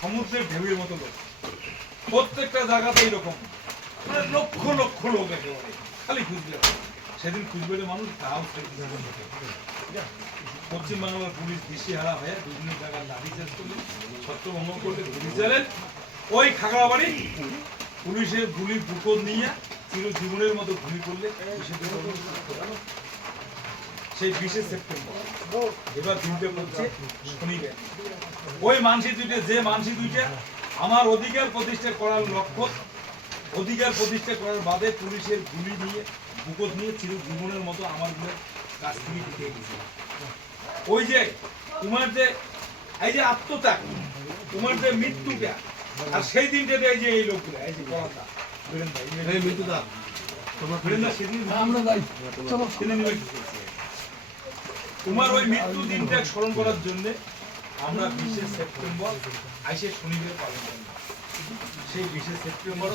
সমুদ্রের ঢেউয়ের মতো লোক, প্রত্যেকটা জায়গাতে এইরকম, মানে লক্ষ লক্ষ লোক একেবারে খালি খুঁজবে। সেদিন খুঁজবে মানুষ তাও পশ্চিমবাংলার পুলিশ দিশেহারা হয়ে বিভিন্ন জায়গায় লাঠিচার্জ করলে, ছত্রভঙ্গ করলে পুলিশ গেলেন ওই খাগড়াবাড়ি পুলিশের গুলি বুকর নিয়ে চিরজীবনের মতো গুলি করলে। সেই 20 সেপ্টেম্বর এবার দিনটা পড়ছে শনিবার। ওই মানসি দুইটা, যে মানসি দুইটা আমার অধিকার প্রতিষ্ঠা করার লক্ষ্য, অধিকার প্রতিষ্ঠা করার বাদে পুলিশের গুলি নিয়ে বুকর নিয়ে চিরজীবনের মতো আমার কাছ থেকে ঢুকে গেছে। ওই যে তোমার যে এই যে আত্মত্যাগ, তোমার যে মৃত্যুটা, আর সেই দিনটাতে এই যে এই লোকগুলো, এই যে পড়াটা মৃত্যুটা তোমার ওই মৃত্যু দিনটা স্মরণ করার জন্য আমরা 20 সেপ্টেম্বর আইসে শনিবার পালন করি। সেই 20 সেপ্টেম্বর